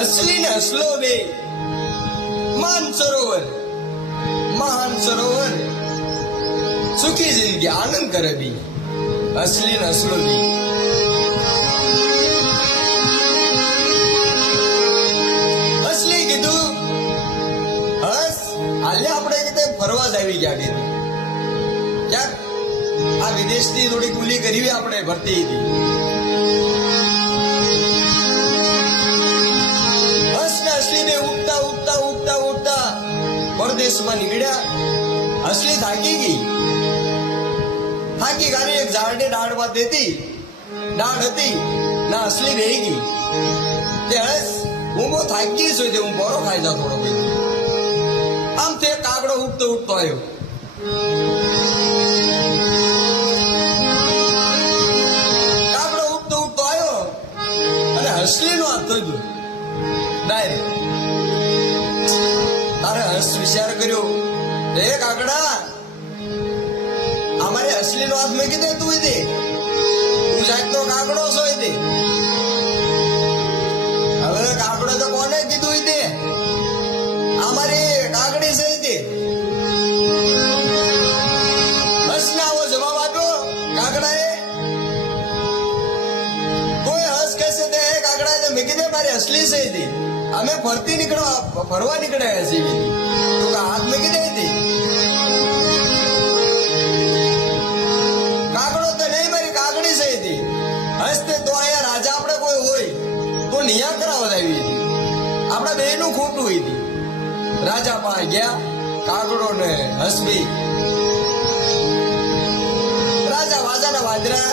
હસલી ને હસલો બે મહાન સરોવર સુખી જિંદગી આનંદ કરે બી હસલી ને હસલો બી હસલી કીધું હસ હાલે આપણે કીધે ફરવા જ આવી ગયા કીધું ક્યાંક આ વિદેશથી થોડી કુલી કરી આપણે ભરતી હતી ઉગતા પરદેશમાં નીકળ્યા હસલી થાકી ગાડી એક ઝાડને ડાળ હતી ના હસલી રહી ગઈ તે હસ હું બહુ થાકી છું હું બોરો ખાઈ જાઉં થોડો કઈ આમ તે કાગડો ઉગતો આવ્યો અને હસલી નો હાથ થઈ ગયો ડાયરેક્ટ તારે હસ વિચાર કર્યો રે કાકડા અમારે અસલી નો હાથ મૂકી દે તું તું જાતનો કાકડો છો હવે કાકડો તો કોને કીધું અમારી કાકડી છે હસ ને આવો જવાબ આપ્યો કાકડાએ કોઈ હસ કહેશે તે કાકડા મૂકી દે મારી અસલી છે અમે ફરવા નીકળ્યા છીએ તું હાથ મૂકી દે કાકડો તો નહીં મારી કાકડી છે હસતે તો અહીંયા રાજા આપણે કોઈ હોય તો નિયા કરાવત આવી હતી આપણા બે નું ખોટું હતી રાજા પાસે ગયા કાકડો ને હસબી રાજા વાજાના વાજરા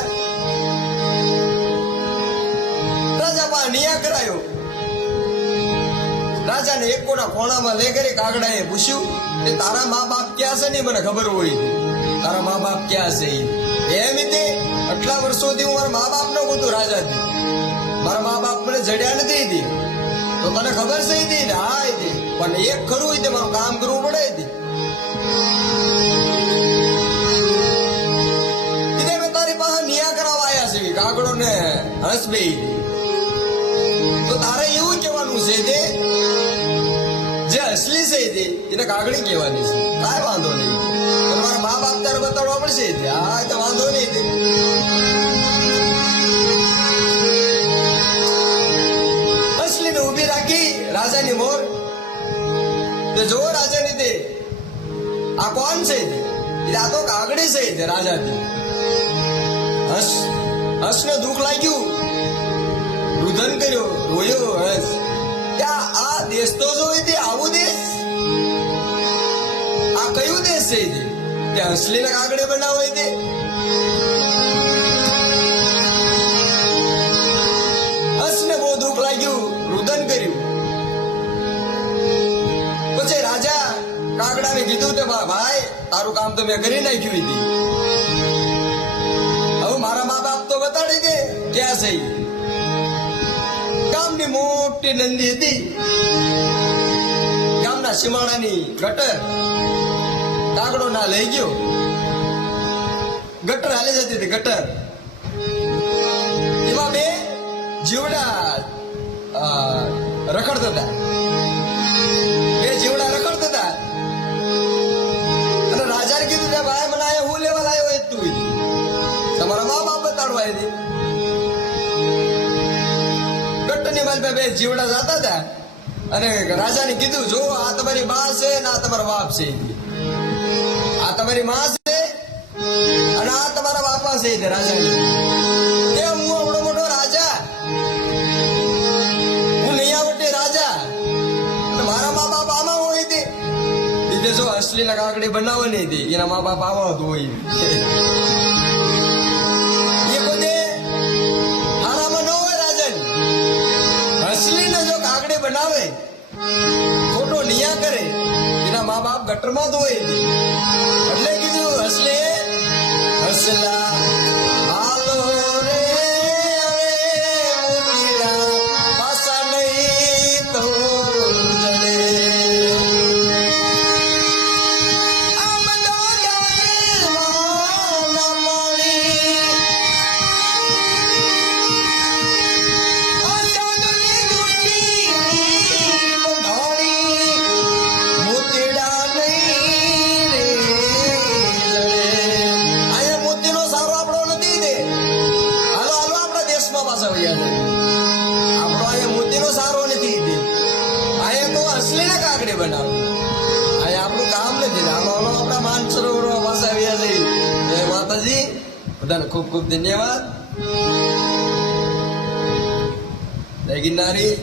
રાજા પાસે નિયા કરાયો રાજાને એક કોના કોણામાં લઈ કરી કાગડાએ પૂછ્યું કે તારા મા બાપ ક્યાં છે ને મને ખબર હોય તારા મા બાપ ક્યાં છે એમ રીતે આટલા વર્ષોથી હું મારા મા બાપ નો ગોતું રાજાથી મારા મા બાપ મને જડ્યા નથી તો તને ખબર છે ને હા પણ એક ખરું હોય મારું કામ કરવું પડે મેં તારી પાસે નિયા કરાવવા આવ્યા છે કાગડો ને હસબે તો તારે એવું કહેવાનું છે તે જે અસલી છે એને કાગડી કહેવાની છે કાંઈ વાંધો નહીં તમારા મા બાપ તારે બતાડવા પડશે હા તો વાંધો નહીં અસલી ને ઉભી રાખી રાજાની મોર જો રાજાની તે આ કોણ છે આ તો કાગડી છે રાજાની હસ ને દુઃખ લાગ્યું રુદન કર્યો રોયો હસ આ દેશ તો જો આવું દેશ આ કયું દેશ છે તે હસલી ના કાગડે બનાવો તે હસ ને બહુ દુઃખ લાગ્યું રુદન કર્યું પછી રાજા કાગડાને કીધું કે ભાઈ તારું કામ તો મેં કરી નાખ્યું હતી હવે મારા મા બાપ તો બતાડી દે ક્યાં છે ગામની મોટી નંદી હતી ગામના સીમાડાની ગટર કાગડો ના લઈ ગયો ગટર હાલી જતી હતી ગટર એમાં બે જીવડા રખડતા હતા અને રાજાને કીધું કે ભાઈ મને આ હું લેવા લાવ્યો હોય તું તમારા મા બાપ બતાડવા આવી ગટ્ટની બાજુ બે જીવડા જતા હતા અને રાજાને કીધું જો આ તમારી બા છે ને આ તમારા બાપ છે આ તમારી માં છે અને આ તમારા બાપા છે રાજાને હું આવડો મોટો રાજા હું નહીં આવડે રાજા મારા મા બાપ આમાં હોય તે જો અસલી ના કાકડી બનાવો નહીં તે એના મા બાપ આવા હોય એ બધે હારામાં ન હોય રાજન અસલી ને જો કાકડી બનાવે ખોટો નિયા કરે એના મા બાપ ગટરમાં તો હોય એટલે કીધું અસલી હસલા હાલો રે પાસા નહીં તો પાછા વયા જાય. આપણો અહીંયા મોતીનો સારો નથી તે. અહીંયા તો અસલી ના કાગડે બનાવે. અહીંયા આપણું કામ નથી. હાલો હાલો આપણા માન સરોવરમાં પાછા વયા જઈએ. જય માતાજી, બધાને ખૂબ ખૂબ ધન્યવાદ. જય ગિરનારી.